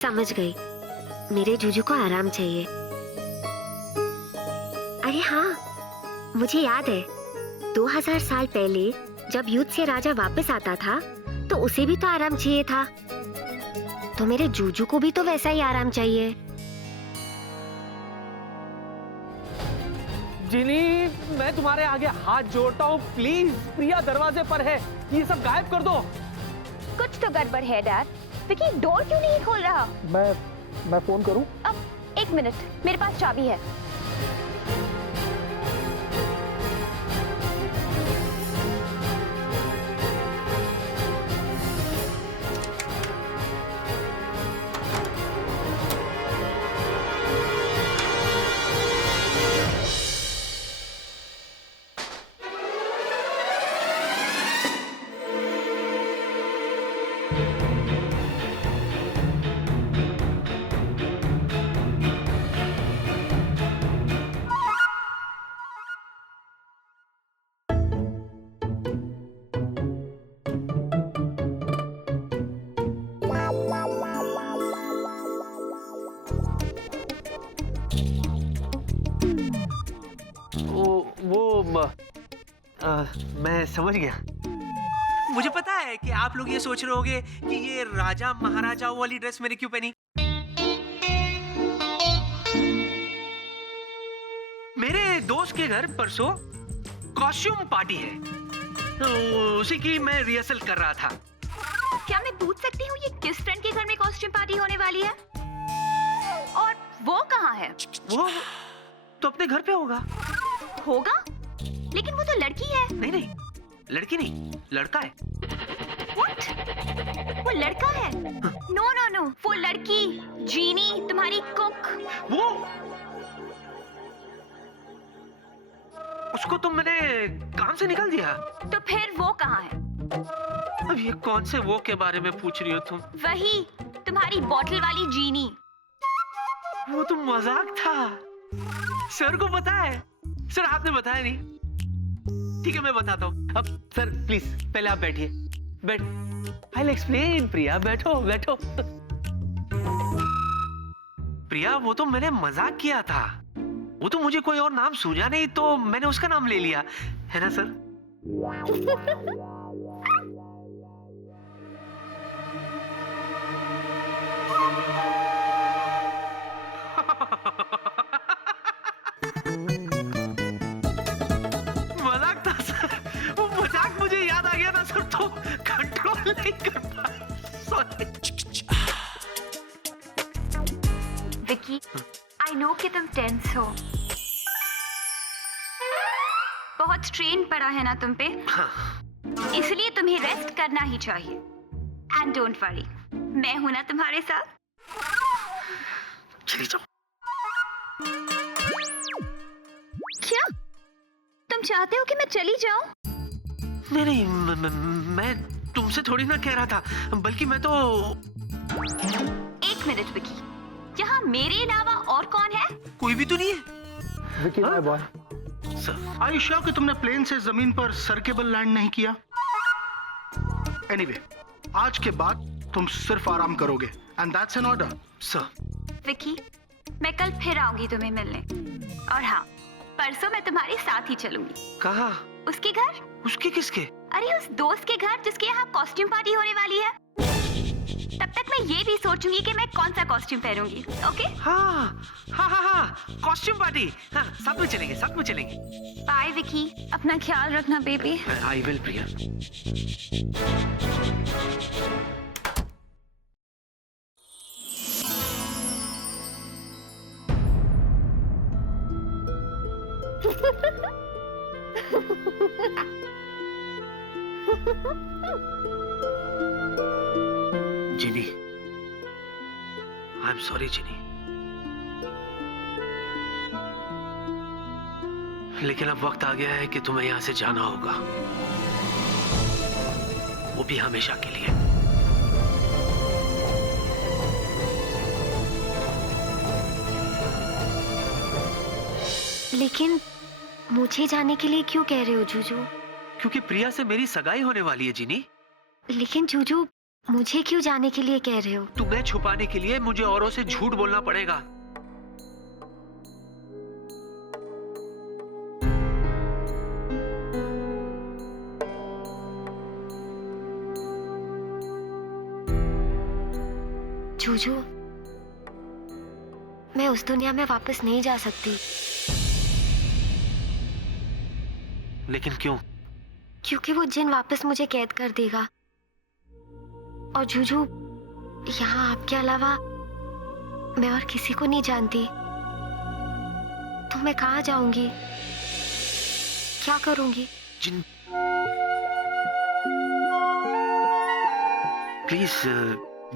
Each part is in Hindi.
समझ गई। मेरे जूजू को आराम चाहिए। अरे हाँ, मुझे याद है 2000 साल पहले जब युद्ध से राजा वापस आता था तो उसे भी तो आराम चाहिए था। तो मेरे जूजू को भी तो वैसा ही आराम चाहिए। जिनी, मैं तुम्हारे आगे हाथ जोड़ता हूँ, प्लीज। प्रिया दरवाजे पर है, ये सब गायब कर दो। कुछ तो गड़बड़ है डैड। विकी डोर क्यों नहीं खोल रहा? मैं फोन करूं? अब एक मिनट, मेरे पास चाबी है। मैं समझ गया। मुझे पता है कि आप लोग ये सोच रहे होगे कि ये राजा महाराजाओं वाली ड्रेस मैंने क्यों पहनी। मेरे दोस्त के घर परसों कॉस्ट्यूम पार्टी है, तो उसी की मैं रिहर्सल कर रहा था। क्या मैं पूछ सकती हूँ ये किस फ्रेंड के घर में कॉस्ट्यूम पार्टी होने वाली है? और वो कहाँ है? वो तो अपने घर पे होगा। होगा? लेकिन वो तो लड़की है। नहीं नहीं, लड़की नहीं, लड़का है। What? वो लड़का है? नो नो नो, वो लड़की जीनी, तुम्हारी कुक। वो उसको तो मैंने काम से निकाल दिया। तो फिर वो कहाँ है? अब ये कौन से वो के बारे में पूछ रही हो तुम? वही तुम्हारी बॉटल वाली जीनी। वो तो मजाक था। सर को पता है? सर आपने बताया नहीं। ठीक है, मैं बताता हूँ। अब सर प्लीज पहले आप बैठिए। बैठ, आई विल एक्सप्लेन। प्रिया बैठो बैठो। प्रिया, वो तो मैंने मजाक किया था। वो तो मुझे कोई और नाम सूझा नहीं तो मैंने उसका नाम ले लिया, है ना सर? मजाक था सर। वो मजाक मुझे याद आ गया ना सर, तो कंट्रोल नहीं कर पाया। सॉरी। विकी, आई नो कि तुम टेंस हो। बहुत स्ट्रेन पड़ा है ना तुम पे, इसलिए तुम्हें रेस्ट करना ही चाहिए। एंड डोंट वरी, मैं हूं ना तुम्हारे साथ। चली जाओ। क्या तुम चाहते हो कि मैं चली जाऊं? नहीं नहीं, मैं तुमसे थोड़ी ना कह रहा था, बल्कि मैं तो। एक मिनट विकी, यहाँ मेरे अलावा और कौन है? कोई भी तो नहीं है। Vicky my boy. Sir, Are you sure कि तुमने प्लेन से जमीन पर सर्केबल लैंड नहीं किया? Anyway, आज के बाद तुम सिर्फ आराम करोगे and that's an order. Sir. Vicky, मैं कल फिर आऊंगी तुम्हें मिलने। और हाँ, परसों मैं तुम्हारे साथ ही चलूंगी। कहाँ? उसके घर। उसके किसके? अरे उस दोस्त के घर जिसके यहाँ कॉस्ट्यूम पार्टी होने वाली है। तब तक मैं ये भी सोचूंगी कि मैं कौन सा कॉस्ट्यूम पहनूंगी। ओके? हाँ हाँ हाँ हाँ, कॉस्ट्यूम पार्टी। हाँ, साथ में चलेंगे, साथ में चलेंगे। बाय विकी, अपना ख्याल रखना baby. I will Priya. Ginny, I am sorry Ginny, लेकिन अब वक्त आ गया है कि तुम्हें यहां से जाना होगा, वो भी हमेशा के लिए। लेकिन मुझे जाने के लिए क्यों कह रहे हो जूजू? क्योंकि प्रिया से मेरी सगाई होने वाली है जिनी। लेकिन जूजू, मुझे क्यों जाने के लिए कह रहे हो? तुम्हें छुपाने के लिए मुझे औरों से झूठ बोलना पड़ेगा। जूजू, मैं उस दुनिया में वापस नहीं जा सकती। लेकिन क्यों? क्योंकि वो जिन वापस मुझे कैद कर देगा। और जूजू, यहाँ आपके अलावा मैं और किसी को नहीं जानती। तो मैं कहाँ जाऊंगी? क्या करूंगी? जिन, प्लीज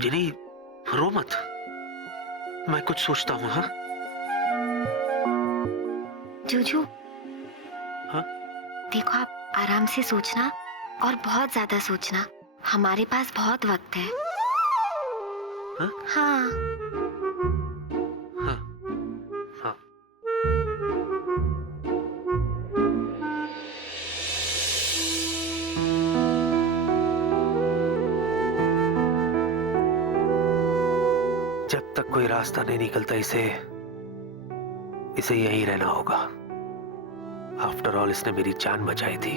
जिनी, रो मत। मैं कुछ सोचता हूँ। हाँ जूजू, हाँ? देखो, आप आराम से सोचना और बहुत ज्यादा सोचना। हमारे पास बहुत वक्त है। हाँ? हाँ। हाँ, हाँ। जब तक कोई रास्ता नहीं निकलता इसे यहीं रहना होगा। आफ्टर ऑल इसने मेरी जान बचाई थी।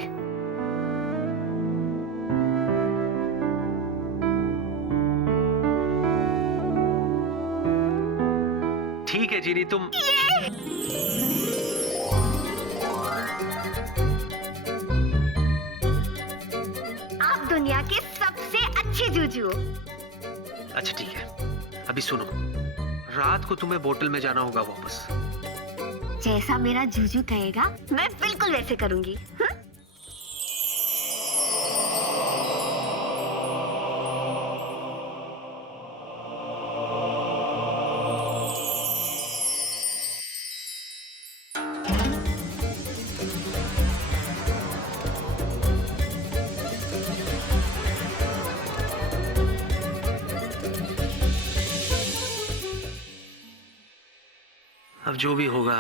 ठीक है जीनी, तुम आप दुनिया के सबसे अच्छे जूजू हो। अच्छा ठीक है, अभी सुनो, रात को तुम्हें बोतल में जाना होगा वापस। जैसा मेरा जूजू कहेगा मैं बिल्कुल वैसे करूंगी। अब जो भी होगा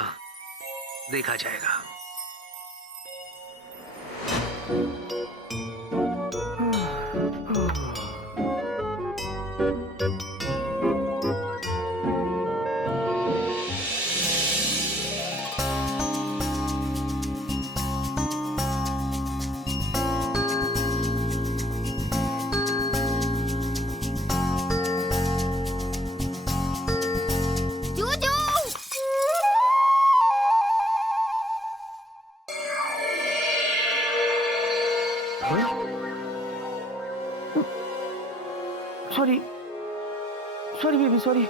देखा जाएगा। Sorry baby, sorry.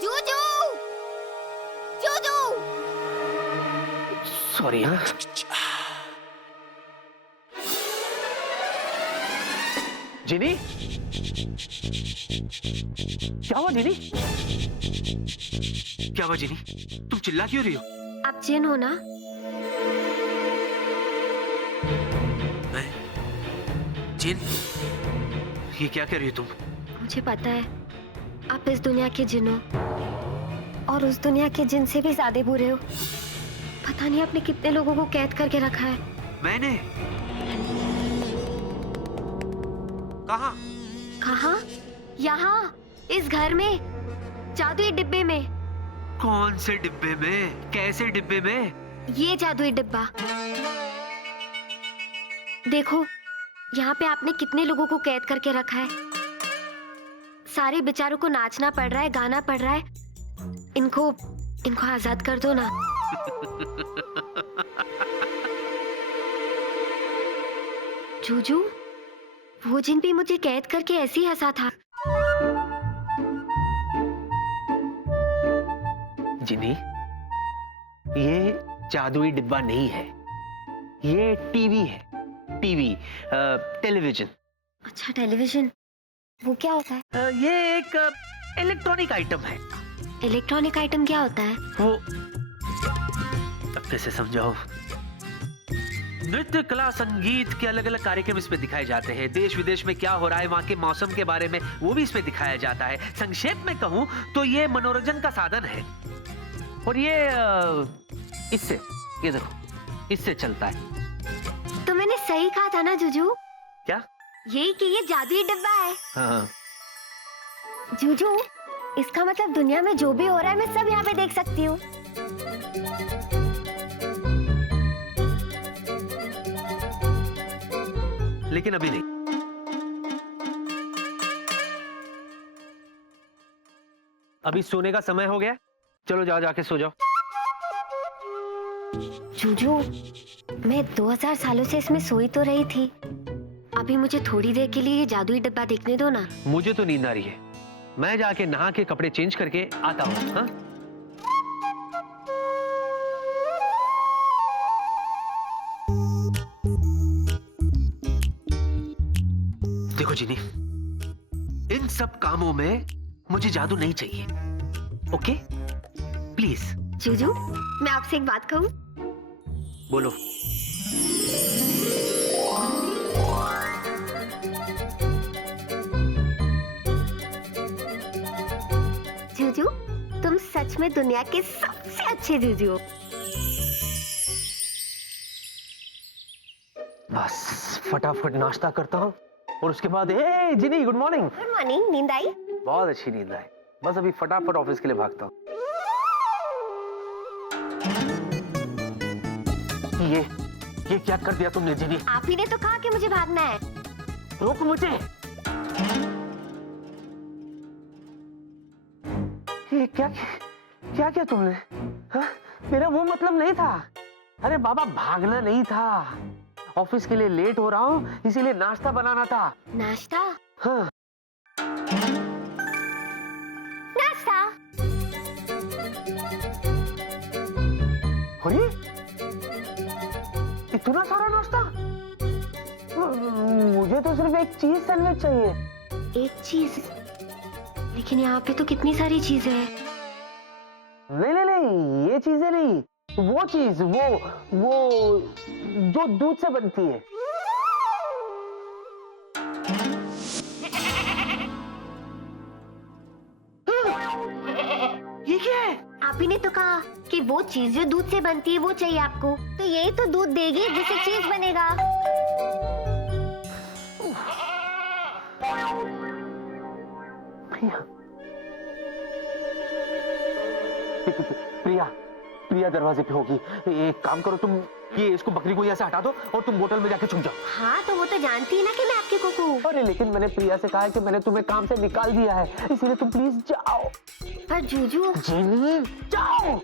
Juju, Juju. Sorry. हाँ जिनी, क्या हुआ जिनी? क्या हुआ जिनी? तुम चिल्ला क्यों रही हो? आप जिन हो ना? मैं जिन? ये क्या कह रही हो तुम? मुझे पता है आप इस दुनिया के जिन हो और उस दुनिया के जिन से भी ज्यादा बुरे हो। पता नहीं आपने कितने लोगों को कैद करके रखा है। मैंने? कहाँ? कहाँ? यहाँ, इस घर में, जादुई डिब्बे में। कौन से डिब्बे में? कैसे डिब्बे में? ये जादुई डिब्बा देखो, यहाँ पे आपने कितने लोगों को कैद करके रखा है। सारे बेचारों को नाचना पड़ रहा है, गाना पड़ रहा है। इनको आजाद कर दो ना। जूजू, वो जिन भी मुझे कैद करके ऐसे ही हंसा था। जिनी, ये जादुई डिब्बा नहीं है, ये टीवी है। TV, television. अच्छा, टेलीविजन, वो क्या होता है? ये एक इलेक्ट्रॉनिक आइटम है। इलेक्ट्रॉनिक आइटम क्या होता है? वो अब कैसे समझाओ? नृत्य, कला, संगीत के अलग अलग कार्यक्रम इसमें दिखाए जाते हैं। देश विदेश में क्या हो रहा है, वहाँ के मौसम के बारे में वो भी इसमें दिखाया जाता है। संक्षेप में कहूँ तो ये मनोरंजन का साधन है। और ये इससे, ये देखो, इससे चलता है। तो मैंने सही कहा था ना जूजू? क्या? यही कि ये जादुई डिब्बा है। हाँ जूजू, इसका मतलब दुनिया में जो भी हो रहा है मैं सब यहाँ पे देख सकती हूँ। लेकिन अभी नहीं। अभी सोने का समय हो गया, चलो जाओ, जाके सो जाओ। जूजू, मैं 2000 सालों से इसमें सोई तो रही थी। अभी मुझे थोड़ी देर के लिए ये जादुई डिब्बा देखने दो ना। मुझे तो नींद आ रही है, मैं जाके नहा के कपड़े चेंज करके आता हूँ। हाँ देखो जिनी, इन सब कामों में मुझे जादू नहीं चाहिए, ओके? प्लीज। जूजू, मैं आपसे एक बात कहूँ? बोलो। जूजू, तुम सच में दुनिया के सबसे अच्छे जूजू हो। बस फटाफट नाश्ता करता हूँ और उसके बाद ए जिनी, गुड मॉर्निंग। Good morning. नींद आई? बहुत अच्छी नींद आई, बस अभी फटाफट ऑफिस के लिए भागता हूँ। ये क्या कर दिया तुमने जिनी? आप ही ने तो कहा कि मुझे भागना है। रोक मुझे। ये क्या क्या क्या तुमने? हाँ? मेरा वो मतलब नहीं था। अरे बाबा, भागना नहीं था, ऑफिस के लिए लेट हो रहा हूँ इसीलिए नाश्ता बनाना था। नाश्ता? हाँ। नाश्ता? अरे इतना सारा नाश्ता? मुझे तो सिर्फ एक चीज सैंडविच चाहिए। एक चीज? लेकिन यहाँ पे तो कितनी सारी चीजें हैं। नहीं नहीं नहीं, ये चीजें नहीं, वो चीज, वो जो दूध से बनती है। ये क्या है? आप ही ने तो कहा कि वो चीज जो दूध से बनती है वो चाहिए आपको, तो यही तो दूध देगी जिससे चीज बनेगा। प्रिया, प्रिया दरवाजे पे होगी। एक काम करो, तुम ये इसको, बकरी को यहाँ से हटा दो और तुम बोतल में जाके छुप जाओ। हाँ, तो वो तो जानती है ना कि मैं आपकी कुकू हूँ। अरे लेकिन मैंने प्रिया से कहा है कि मैंने तुम्हें काम से निकाल दिया है, इसीलिए तुम प्लीज जाओ। पर जूजू, जिनी, जाओ।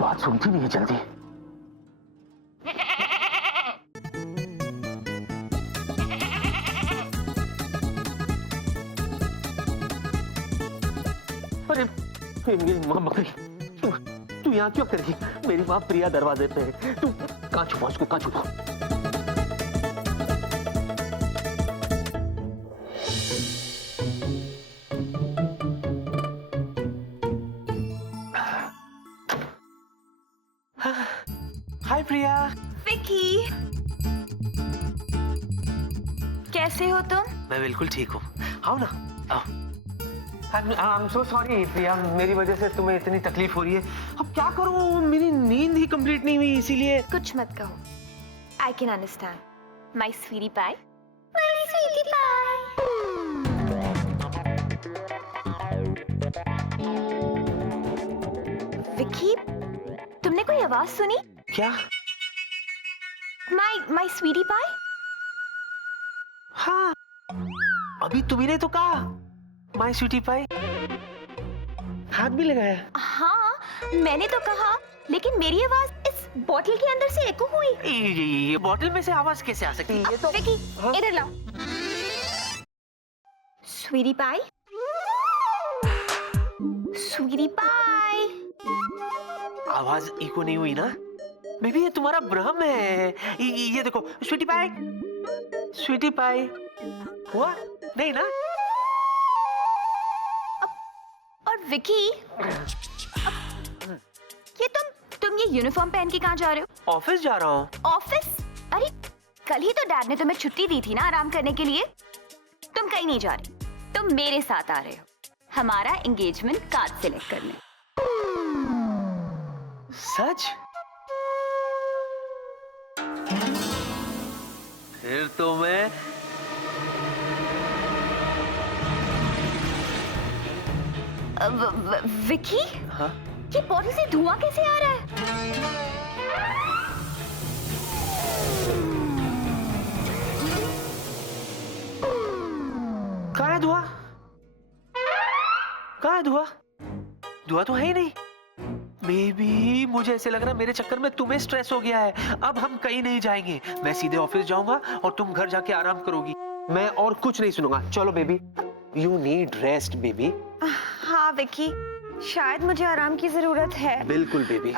बात सुनती नहीं है जल्दी। अरे मेरी माँ बकरी, तू यहाँ क्यों करेगी? मेरी माँ प्रिया दरवाजे पे है, तू कहाँ छुपा उसको, कहाँ छुपा? हाय प्रिया। विकी, कैसे हो तुम? मैं बिल्कुल ठीक हूँ, आओ ना, आओ। I'm so sorry प्रिया, मेरी वजह से तुम्हें इतनी तकलीफ हो रही है। अब क्या करूँ, मेरी नींद ही कंप्लीट नहीं हुई, इसीलिए। कुछ मत कहो, आई कैन अंडरस्टैंड। माई स्वीटी पाई, माई स्वीटी पाई। विकी, तुमने कोई आवाज सुनी? क्या? माई स्वीटी पाई? हाँ, अभी तुम्ही ने तो कहा माई स्वीटी पाई, हाथ भी लगाया। हाँ, मैंने तो कहा, लेकिन मेरी आवाज इस बोतल के अंदर से एको हुई। ये बोतल में से आवाज कैसे आ सकती है? ये तो विकी, हाँ? इधर लाओ। स्वीटी पाई, स्वीटी पाई। आवाज इको नहीं हुई ना? बेबी, ये तुम्हारा भ्रम है। ये देखो, स्वीटी पाई, स्वीटी पाई हुआ नहीं ना? और विकी, ये तुम ये यूनिफॉर्म पहन के कहाँ जा रहे हो? ऑफिस जा रहा हूँ। ऑफिस? अरे कल ही तो डैड ने तुम्हें छुट्टी दी थी ना आराम करने के लिए। तुम कहीं नहीं जा रही, तुम मेरे साथ आ रहे हो हमारा एंगेजमेंट कार्ड सिलेक्ट करने। सच? फिर तो मैं विकी, हाँ ये बॉडी से धुआं कैसे आ रहा है? कहाँ है धुआं? कहाँ है धुआं? धुआं तो है ही नहीं। बेबी, मुझे ऐसे लग रहा है मेरे चक्कर में तुम्हें स्ट्रेस हो गया है। अब हम कहीं नहीं जाएंगे, मैं सीधे ऑफिस जाऊंगा और तुम घर जाके आराम करोगी। मैं और कुछ नहीं सुनूंगा। चलो baby, you need rest baby. हाँ विकी, शायद मुझे आराम की जरूरत है। बिल्कुल बेबी।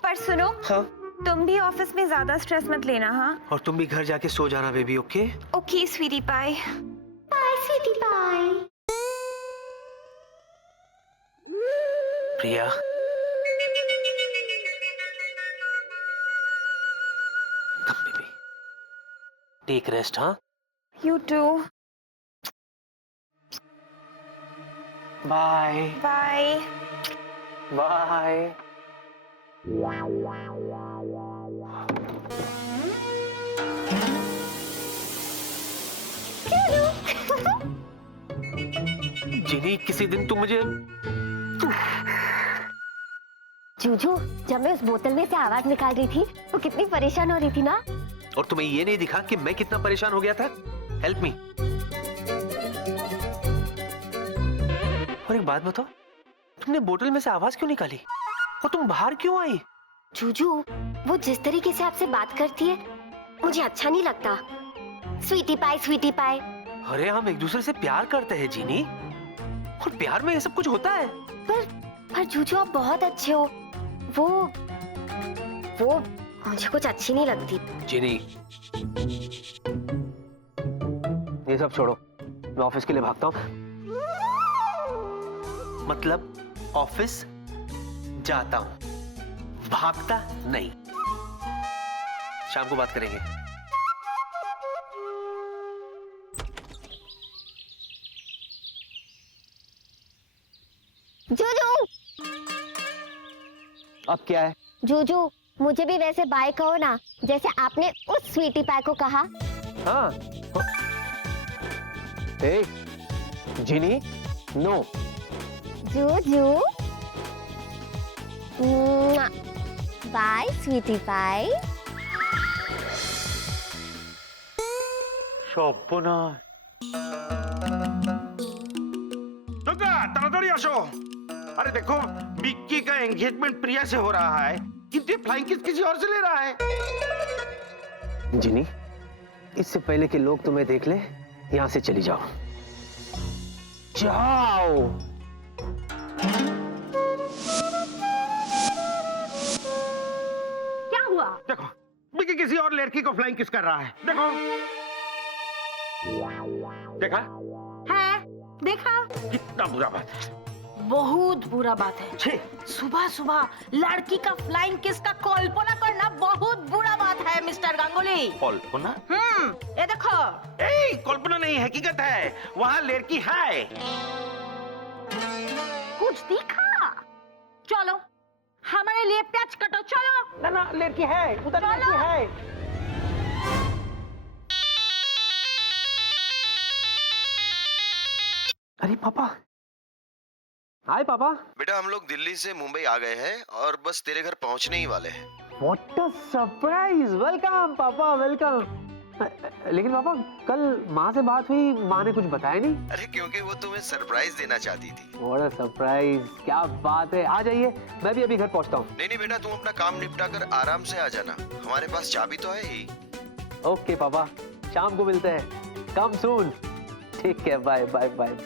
पर सुनो, हाँ, तुम भी ऑफिस में ज्यादा स्ट्रेस मत लेना। हाँ, और तुम भी घर जाके सो जाना baby. Okay okay sweetie pie. Bye sweetie bye. Priya, come baby, take rest. हाँ, you too. Bye bye. Bye. Ginny, किसी दिन तुम मुझे जूजू, जब मैं उस बोतल में से आवाज निकाल रही थी तो कितनी परेशान हो रही थी ना। और तुम्हें ये नहीं दिखा कि मैं कितना परेशान हो गया था? Help me. और एक बात बताओ, तुमने बोतल में से आवाज क्यों निकाली और तुम बाहर क्यों आई? जूजू, वो जिस तरीके से आपसे बात करती है मुझे अच्छा नहीं लगता। स्वीटी पाई, स्वीटी पाई। अरे हम एक दूसरे से प्यार करते हैं जीनी, और प्यार में ये सब कुछ होता है। पर जूजू, आप बहुत अच्छे हो। वो मुझे कुछ अच्छी नहीं लगती। जीनी, ये सब छोड़ो, मैं ऑफिस के लिए भागता हूँ। मतलब ऑफिस जाता हूँ, भागता नहीं। शाम को बात करेंगे। जूजू, अब क्या है? जूजू, मुझे भी वैसे बाय कहो ना, जैसे आपने उस स्वीटी पाई को कहा। हाँ। ए, जीनी, नो। जूजू, बाय स्वीटी पाई। शोभना। ताड़ाताड़ी आसो। अरे देखो, विक्की का एंगेजमेंट प्रिया से हो रहा है, कितनी फ्लाइंग किस किसी और से ले रहा है। जिनी, इससे पहले कि लोग तुम्हें देख ले, यहां से चली जाओ। जाओ। क्या हुआ? देखो, विक्की किसी और लड़की को फ्लाइंग किस कर रहा है। देखो, देखा? है, देखा? कितना बुरा बात है। बहुत बुरा बात है। छे, सुबह सुबह लड़की का फ्लाइंग किस का कल्पना करना बहुत बुरा बात है मिस्टर गांगुली। कल्पना? ये देखो। कल्पना नहीं, हकीकत है। वहाँ लड़की है। कुछ दिखा? चलो, हमारे लिए प्याज कटो, चलो। ना ना, लड़की है, उधर चलो। लड़की है। अरे पापा। हाय पापा। बेटा, हम लोग दिल्ली से मुंबई आ गए हैं और बस तेरे घर पहुंचने ही वाले हैं। What a surprise. वेलकम पापा, वेलकम। लेकिन पापा, कल माँ से बात हुई, माँ ने कुछ बताया नहीं। अरे क्योंकि वो तुम्हें सरप्राइज देना चाहती थी। व्हाट अ सरप्राइज, क्या बात है। आ जाइए, मैं भी अभी घर पहुंचता हूँ। नहीं नहीं बेटा, तुम अपना काम निपटा कर आराम से आ जाना। हमारे पास चाबी तो है ही। ओके पापा, शाम को मिलते हैं। कम सून। ठीक है, बाय बाय बाय।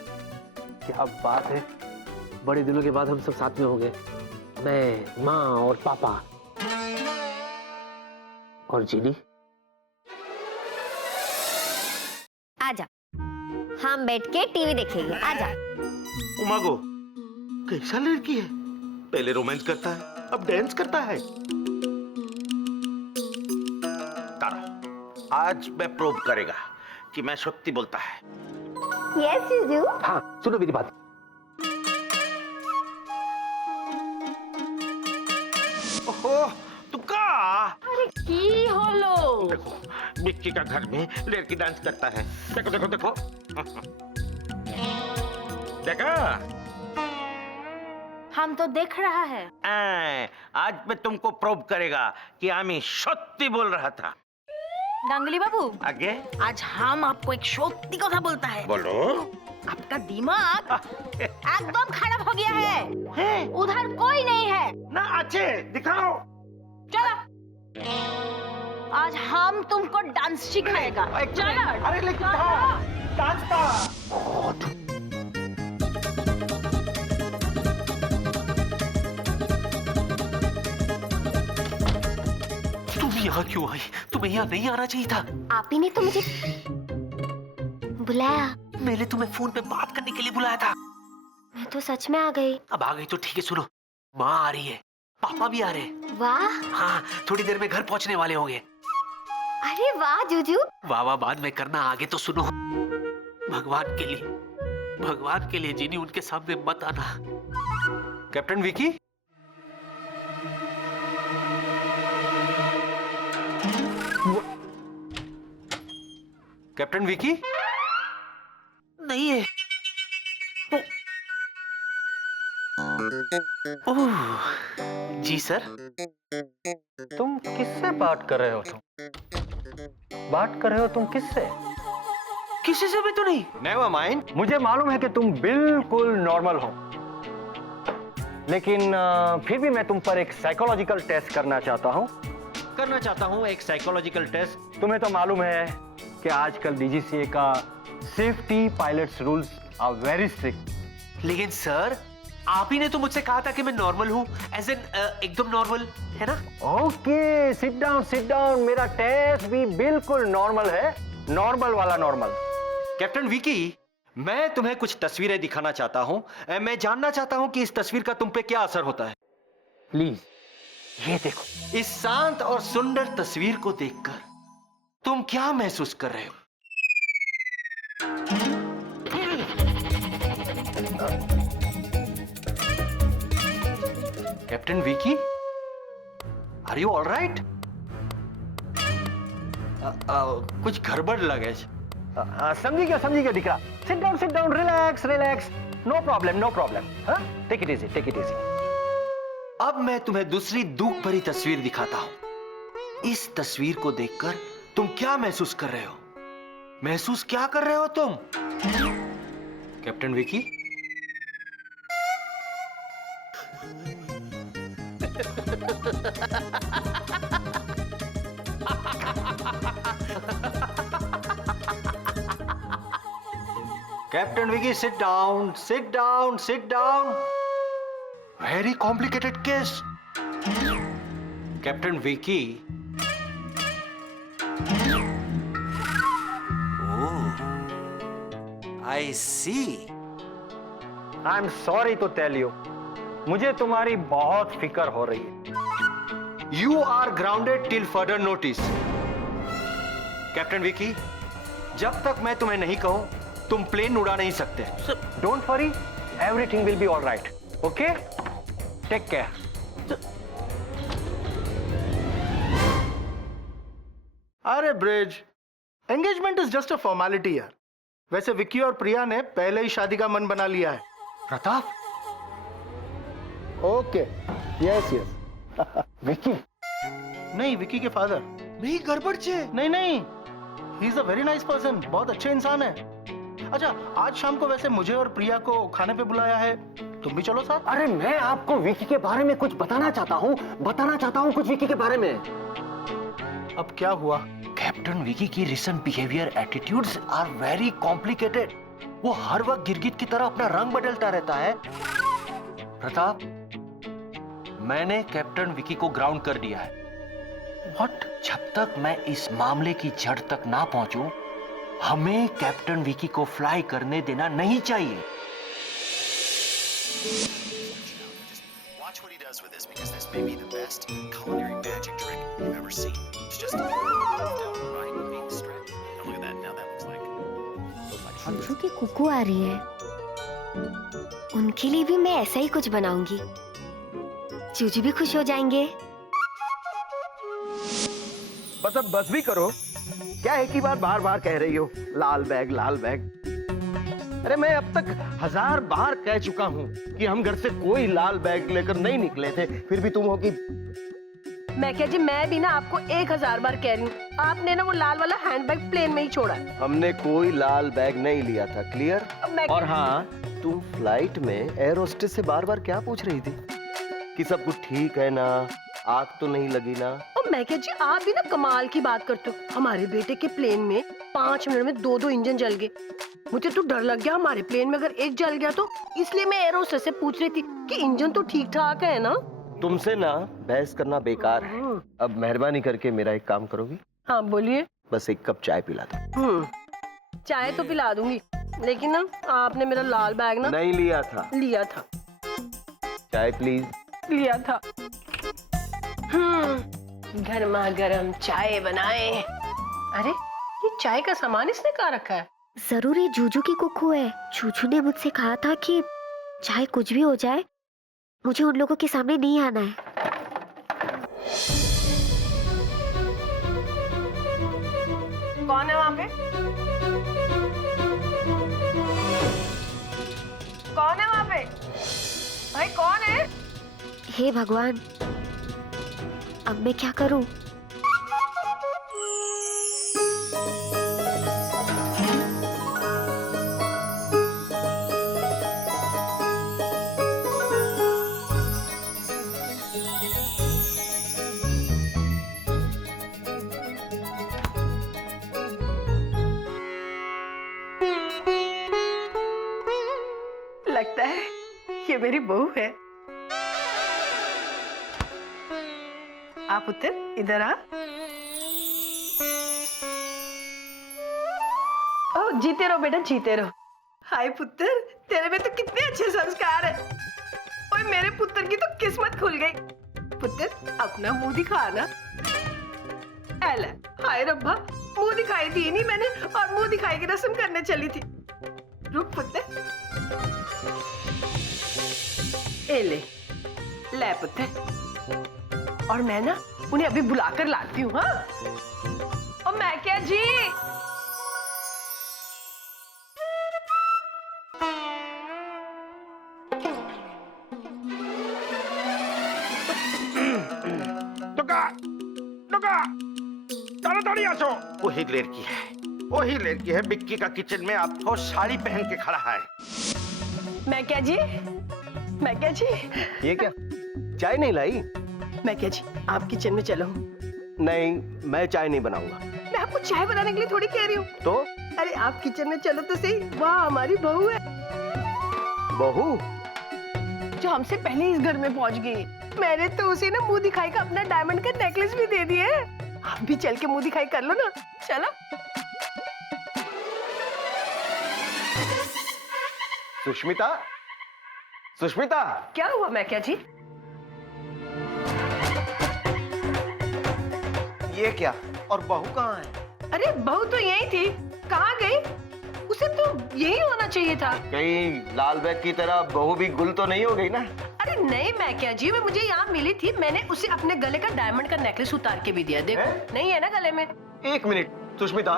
क्या बात है, बड़े दिनों के बाद हम सब साथ में हो गए। मैं, माँ और पापा और जीनी। आजा, हम बैठ के टीवी देखेंगे। आजा। उमागो, कैसा लड़की है? पहले रोमांस करता है, अब डांस करता है। तारा, आज मैं प्रूव करेगा कि मैं सत्य बोलता है। यस जूजू। हाँ, सुनो मेरी बात। ओहो, तुका। কি হলো? देखो, विक्की का घर में लड़की डांस करता है। देखो देखो देखो देखा। हम तो देख रहा है। आज मैं तुमको प्रूव करेगा कि आमी सत्य बोल रहा था। गांगुली बाबू, आगे आज हम आपको एक सत्य কথা बोलता है। बोलो। आपका दिमाग एकदम खराब हो गया है। उधर कोई नहीं है ना, अच्छे दिखाओ। चलो, आज हम तुमको डांस सिखाएगा। चलो। अरे लेकिन डांस था। तुम यहाँ क्यों आई? तुम्हें यहाँ नहीं आना चाहिए था। आप ही ने तो मुझे बुलाया। मैंने तुम्हें फोन पे बात करने के लिए बुलाया था। मैं तो सच में आ गई। अब आ गई तो ठीक है। सुनो, माँ आ रही है, पापा भी आ रहे हैं। वाह। हाँ, थोड़ी देर में घर पहुँचने वाले होंगे। अरे वाह जूजू। वाह वाह बाद में करना, आगे तो सुनो। भगवान के लिए जिनी उनके सामने मत आना। कैप्टन विकी, कैप्टन विकी नहीं है। ओह जी सर। तुम किससे बात कर रहे हो? बात कर रहे हो तुम किससे? किसी से भी तो नहीं। नेवर माइंड, मुझे मालूम है कि तुम बिल्कुल नॉर्मल हो, लेकिन फिर भी मैं तुम पर एक साइकोलॉजिकल टेस्ट करना चाहता हूँ। एक साइकोलॉजिकल टेस्ट। तुम्हें तो मालूम है कि आजकल डीजीसीए का safety pilots rules are very strict. लेकिन सर, आप ही ने तो मुझसे कहा था कि मैं नॉर्मल हूँ, एज एन एकदम नॉर्मल, है ना? Okay, sit down. मेरा टेस्ट भी बिल्कुल नॉर्मल है, नॉर्मल वाला नॉर्मल। कैप्टन विकी, मैं तुम्हें कुछ तस्वीरें दिखाना चाहता हूँ। मैं जानना चाहता हूँ कि इस तस्वीर का तुम पे क्या असर होता है। प्लीज ये देखो। इस शांत और सुंदर तस्वीर को देखकर तुम क्या महसूस कर रहे हो? Captain Vicky, are you all right? कुछ गड़बड़ लगे। समझी गया दिखा। Sit down, relax. No problem. Take it easy. अब मैं तुम्हें दूसरी दुख भरी तस्वीर दिखाता हूं। इस तस्वीर को देखकर तुम क्या महसूस कर रहे हो? महसूस क्या कर रहे हो तुम? Captain Vicky, captain Vicky, sit down. Very complicated case. Captain Vicky, I see. I am sorry to tell you, मुझे तुम्हारी बहुत फिक्र हो रही है। You are grounded till further notice. Captain Vicky, जब तक मैं तुम्हें नहीं कहूं, तुम प्लेन उड़ा नहीं सकते। Don't worry, everything will be all right. Okay, take care. अरे Brij, engagement is just a formality यार। वैसे विक्की और प्रिया ने पहले ही शादी का मन बना लिया है। Pratap, okay, yes. विकी नहीं, विक्की के फादर। नहीं, गड़बड़ छे। नहीं, he is a very nice person, बहुत अच्छे इंसान है। अच्छा, आज शाम को वैसे मुझे और प्रिया को खाने पे बुलाया है, तुम भी चलो साथ। अरे मैं आपको विकी के बारे में कुछ बताना चाहता हूँ कुछ विकी के बारे में। अब क्या हुआ? कैप्टन विकी की recent behaviour, attitudes are very complicated. वो हर वक्त गिरगिट की तरह अपना रंग बदलता रहता है। प्रताप, मैंने कैप्टन विकी को ग्राउंड कर दिया है। व्हाट? जब तक मैं इस मामले की जड़ तक ना पहुंचूं, हमें कैप्टन विकी को फ्लाई करने देना नहीं चाहिए। Watch what he does with this, because this may be the best culinary magic trick you've ever seen. It's just right being stretched. Now look at that. Now that looks like Anshu की कुकू आ रही है, उनके लिए भी मैं ऐसा ही कुछ बनाऊंगी। जूजू भी खुश हो जाएंगे। बस अब बस भी करो। क्या एक ही बार बार बार कह रही हो लाल बैग लाल बैग? अरे मैं अब तक 1000 बार कह चुका हूँ कि हम घर से कोई लाल बैग लेकर नहीं निकले थे, फिर भी तुम हो कि मैं क्या जी, मैं भी ना आपको 1000 बार कह रही हूँ, आपने ना वो लाल वाला हैंडबैग प्लेन में ही छोड़ा है। हमने कोई लाल बैग नहीं लिया था, क्लियर? और हाँ, तुम फ्लाइट में एयर होस्टेस से बार बार क्या पूछ रही थी कि सब कुछ ठीक है ना, आग तो नहीं लगी ना? और मैं क्या जी, आप भी ना कमाल की बात करते हो। हमारे बेटे के प्लेन में 5 मिनट में 2 इंजन जल गए। मुझे तो डर लग गया हमारे प्लेन में अगर एक जल गया तो, इसलिए मैं एयर होस्टेस से पूछ रही थी कि इंजन तो ठीक ठाक है ना। तुमसे ना बहस करना बेकार है। अब मेहरबानी करके मेरा एक काम करोगी? हाँ बोलिए। बस एक कप चाय पिला दो। चाय तो पिला दूंगी, लेकिन ना आपने मेरा लाल बैग ना नहीं लिया था। लिया था। चाय प्लीज। लिया था। गर्मा गर्म चाय बनाए। अरे ये चाय का सामान इसने कहाँ रखा है? जरूर ये जूजू की कुक्कू है। जूजू ने मुझसे कहा था कि चाहे कुछ भी हो जाए मुझे उन लोगों के सामने नहीं आना है। कौन है वहाँ पे? कौन है वहाँ पे? भाई कौन है? हे भगवान, अब मैं क्या करूं? लगता है ये मेरी बहू है। आप पुत्र इधर आ। ओ जीते रहो बेटा, जीते रहो। हाय पुत्र, तेरे में तो कितने अच्छे संस्कार है। ओए मेरे पुत्र की तो किस्मत खुल गई। पुत्र अपना मुंह दिखा ना। एला, हाय रब्बा, मुंह दिखाई दी नहीं मैंने और मुंह दिखाई की रस्म करने चली थी। रुक पुत्र, ए ले पुत्र, और मैं ना उन्हें अभी बुलाकर लाती हूँ। हाँ, और मैं क्या जी, वही लड़की है बिक्की का किचन में आपको साड़ी पहन के खड़ा है। मैं क्या जी, मैं क्या जी, ये क्या चाय नहीं लाई? मैं क्या जी, आप किचन में चलो। नहीं, मैं चाय नहीं बनाऊंगा। मैं आपको चाय बनाने के लिए थोड़ी कह रही हूँ। तो अरे आप किचन में चलो तो सही। वाह, हमारी बहू है। बहू जो हमसे पहले इस घर में पहुंच गई। मैंने तो उसे ना मुंह दिखाई का अपना डायमंड का नेकलेस भी दे दिया है। आप भी चल के मुंह दिखाई कर लो ना, चलो। सुष्मिता, सुष्मिता, क्या हुआ मैं क्या जी? ये क्या? और बहू कहाँ है? अरे बहू तो यही थी, कहाँ गई? उसे तो यही होना चाहिए था। कहीं लाल बैग की तरह बहू भी गुल तो नहीं हो गई ना? अरे नहीं मैं क्या जी, वो मुझे यहाँ मिली थी। मैंने उसे अपने गले का डायमंड का नेकलेस उतार के भी दिया। देखो नहीं है ना गले में। एक मिनट सुष्मिता,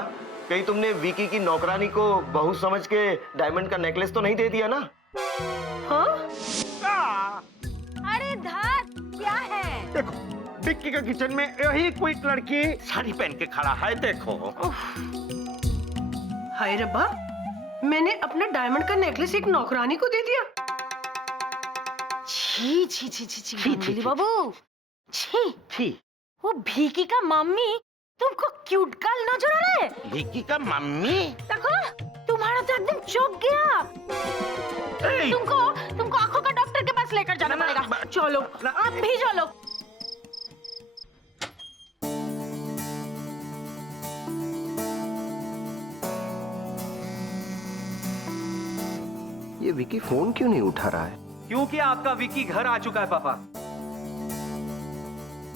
कहीं तुमने विकी की नौकरानी को बहू समझ के डायमंड का नेकलेस तो नहीं दे दिया ना? हाँ? अरे धार, क्या है? देखो बिक्की का किचन में यही कोई लड़की साड़ी पहन के खड़ा है, देखो। हाय रब्बा, मैंने अपना डायमंड का नेकलेस एक नौकरानी को दे दिया। छी छी छी छी छी छी, बाबू, छी छी, वो भीकी का मम्मी तुमको क्यूट गर्ल नजर आ रहा है? बिक्की का मम्मी? देखो तुम्हारा तो एकदम चौंक गया। तुमको आंखों का डॉक्टर के पास लेकर जाना पड़ेगा। चलो आप भी चलो। ये विकी फोन क्यों नहीं उठा रहा है? क्योंकि आपका विकी घर आ चुका है पापा।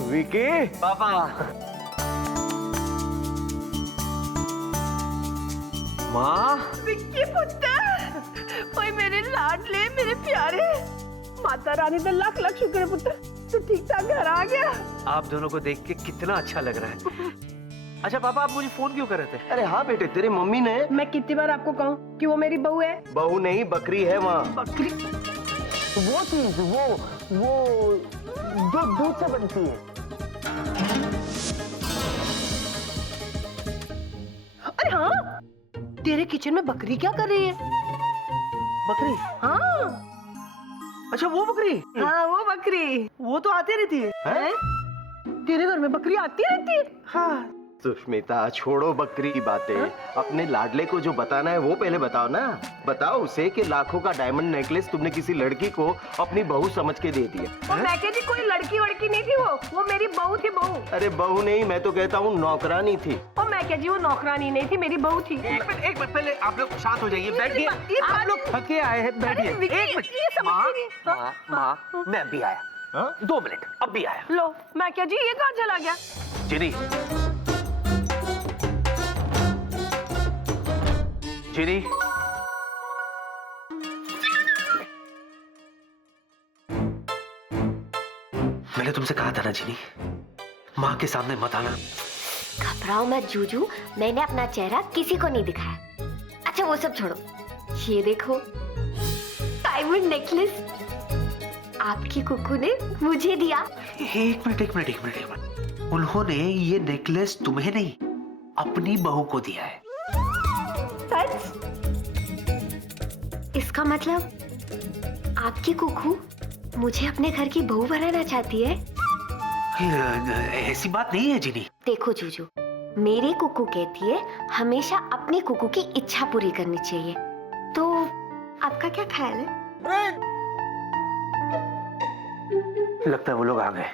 विकी पापा, माँ, विक्की पुत्र, ओए मेरे लाडले, मेरे प्यारे, माता रानी का लाख लाख शुक्र है पुत्र, तू ठीक ठाक घर आ गया। आप दोनों को देख के कितना अच्छा लग रहा है। अच्छा पापा, आप मुझे फोन क्यों कर रहे थे? अरे हाँ बेटे, तेरी मम्मी ने। मैं कितनी बार आपको कहूँ कि वो मेरी बहू है? बहू नहीं, बकरी है वहाँ। बकरी? वो चीज, वो जो दूध से बनती है। अरे हाँ, तेरे किचन में बकरी क्या कर रही है? बकरी? हाँ अच्छा वो बकरी? हाँ, वो बकरी। वो तो आती रहती है। हैं? तेरे घर में बकरी आती रहती है? हाँ। सुष्मिता, छोड़ो बकरी की बातें। अपने लाडले को जो बताना है वो पहले बताओ ना। बताओ उसे कि लाखों का डायमंड नेकलेस तुमने किसी लड़की को अपनी बहू समझ के दे दिया। और मैं कहती कोई लड़की वड़की नहीं थी, वो मेरी बहू थी, बहू। अरे बहू नहीं, मैं तो कहता हूँ नौकरानी थी। और मैं कहती वो नौकरानी नहीं थी, मेरी बहू थी। एक मिनट पहले आप लोग शांत हो जाइए, बैठिए। आप लोग थके आए हैं, बैठिए। अरे विक्की, एक मिनट। ये समझ माँ, नहीं रही। माँ, मैं अभी आया। 2 मिनट, अब भी आया। लो, मैं क्या जी, ये कहाँ चला गया? जिनी, जिनी, मैंने तुमसे कहा था ना जिनी, माँ के सामने मत आना। घबराओ मत जूजू, मैंने अपना चेहरा किसी को नहीं दिखाया। अच्छा वो सब छोड़ो, ये देखो डायमंड नेकलेस आपकी कुकू ने मुझे दिया। एक मिनट। उन्होंने ये नेकलेस तुम्हें नहीं, अपनी बहू को दिया है। सच? इसका मतलब आपकी कुकू मुझे अपने घर की बहू बनाना चाहती है? ऐसी बात नहीं है जिनी। देखो जूजू, मेरी कुकू कहती है हमेशा अपनी कुकू की इच्छा पूरी करनी चाहिए। तो आपका क्या ख्याल है? लगता है वो लोग आ गए।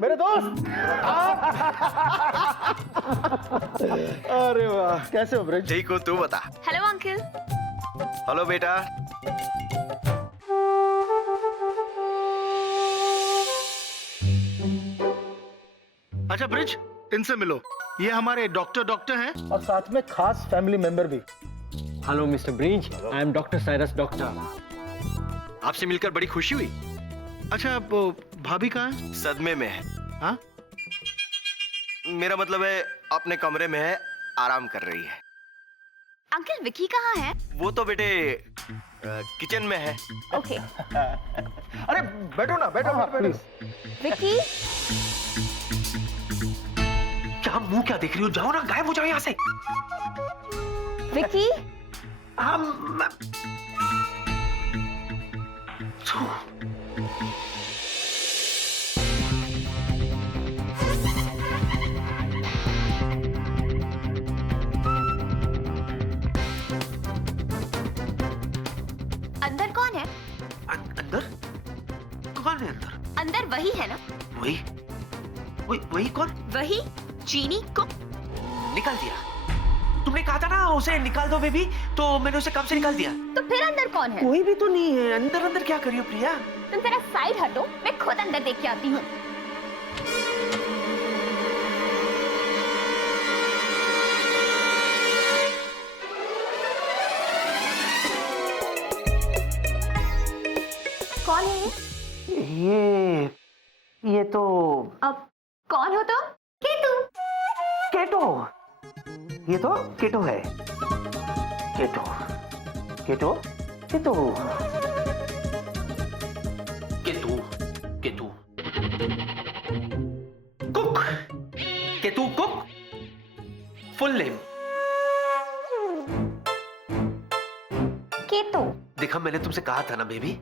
मेरे दोस्त। अरे वाह, कैसे हो ब्रिज? ठीक हो, तू बता। Hello uncle. हेलो बेटा। अच्छा ब्रिज, इनसे मिलो। ये हमारे डॉक्टर हैं और साथ में खास फैमिली मेंबर भी। Hello mister bridge, I am doctor Cyrus doctor. आपसे मिलकर बड़ी खुशी हुई। अच्छा, वो भाभी कहाँ है? सदमे में है। हाँ? मेरा मतलब है अपने कमरे में है, आराम कर रही है। अंकल विकी कहाँ है? वो तो बेटे किचन में है। ओके। अरे बैठो ना, बैठो प्लीज। विकी, क्या मुंह क्या देख रही हो? जाओ ना, गायब हो जाओ यहाँ से। विकी। अंदर कौन है? अंदर? कौन है अंदर? अंदर वही है ना? वही कौन? वही चीनी को निकाल दिया। तुमने कहा था ना उसे निकाल दो बेबी, तो मैंने उसे कब से निकाल दिया। तो फिर अंदर कौन है? कोई भी तो नहीं है। अंदर क्या कर रही हो प्रिया? तुम जरा साइड हटो, मैं खुद अंदर देख के आती हूँ। कौन है? ये तो अब कौन हो तुम? केटो। ये तो केटो है। Keto Keto Keto Ketu Ketu cook. Ketu cook. Full name. Keto. देखा, मैंने तुमसे कहा था ना बेबी,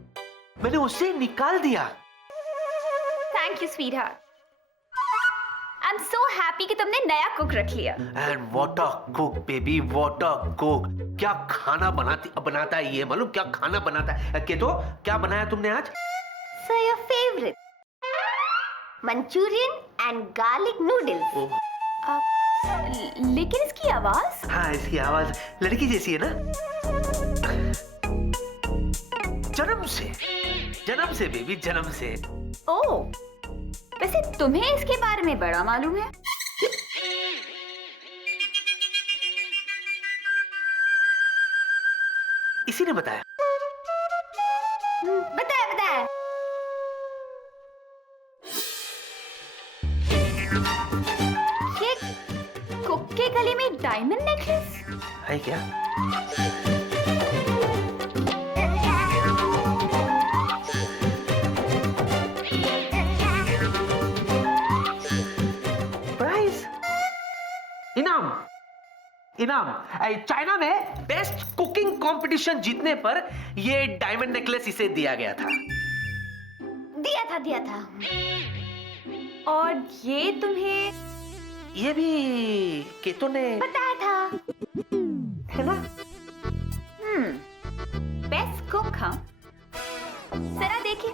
मैंने उसे निकाल दिया। Thank you sweetheart. I am so happy कि तुमने नया कुक रख लिया। And what a cook baby, what a cook. क्या खाना बनाता है ये, मालूम क्या खाना बनाता है? केतो, क्या बनाया तुमने आज? So your favorite Manchurian and garlic noodles. लेकिन इसकी आवाज? हाँ, इसकी आवाज लड़की जैसी है ना। जन्म से बेबी, जन्म से। ओह, वैसे तुम्हें इसके बारे में बड़ा मालूम है। इसी ने बताया। बताया। Diamond necklace? है क्या? प्राइज, इनाम, इनाम। चाइना में बेस्ट कुकिंग कंपटीशन जीतने पर ये डायमंड नेकलेस इसे दिया गया था। दिया था। और ये तुम्हें ये भी केतो ने बताया था, है ना? Best cook. हाँ, जरा देखिए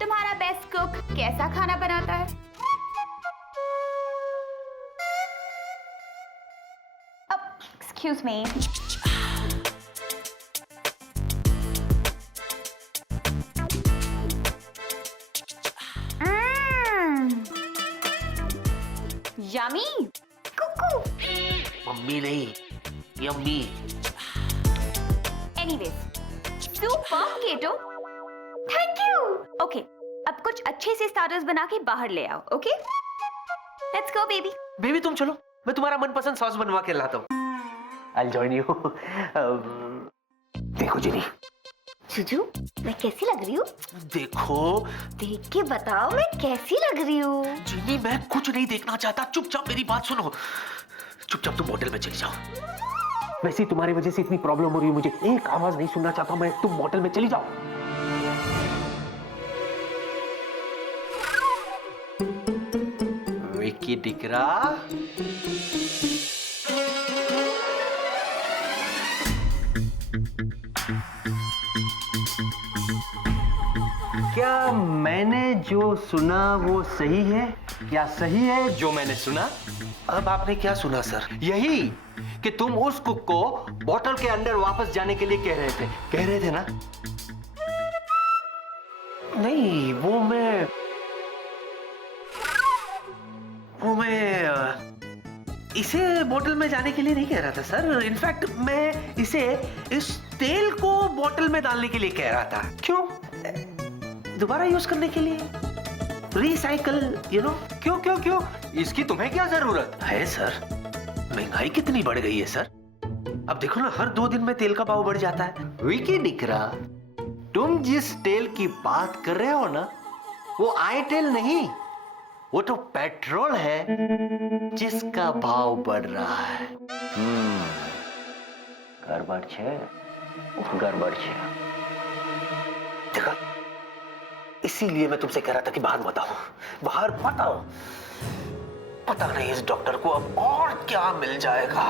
तुम्हारा बेस्ट कुक कैसा खाना बनाता है। अब excuse me, yummy cuckoo. Mummy नहीं, yummy. Anyways, super Keto, thank you. Okay, अब कुछ अच्छे से स्टार्टर्स बना के बाहर ले आओ। Okay, let's go baby. Baby तुम चलो, मैं तुम्हारा मनपसंद सॉस बनवा के लाता हूँ। I'll join you. देखो जिनी, जुजू, मैं कैसी लग रही हूँ? देखो देख के बताओ मैं कैसी लग रही हूँ। जिनी, मैं कुछ नहीं देखना चाहता, चुपचाप मेरी बात सुनो। चुपचाप तुम होटल में चली जाओ। वैसे ही तुम्हारी वजह से इतनी प्रॉब्लम हो रही है, मुझे एक आवाज नहीं सुनना चाहता मैं। तुम होटल में चली जाओ। विक्की डिकरा, क्या मैंने जो सुना वो सही है? क्या सही है जो मैंने सुना? अब आपने क्या सुना सर? यही कि तुम उस कुक को बोतल के अंदर वापस जाने के लिए कह रहे थे ना? नहीं, वो मैं इसे बोतल में जाने के लिए नहीं कह रहा था सर। इनफैक्ट मैं इसे इस तेल को बोतल में डालने के लिए कह रहा था। क्यों? दोबारा यूज करने के लिए, रिसाइकल, यू नो। क्यों? इसकी तुम्हें क्या जरूरत है सर? महंगाई कितनी बढ़ गई है सर। अब देखो ना, हर 2 दिन में तेल का भाव बढ़ जाता है। विकी डिकरा, तुम जिस तेल की बात कर रहे हो ना, वो आई तेल नहीं, वो तो पेट्रोल है जिसका भाव बढ़ रहा है। गड़बड़ छे। देखा, इसीलिए मैं तुमसे कह रहा था कि बाहर मत आओ। पता नहीं इस डॉक्टर को अब और क्या मिल जाएगा।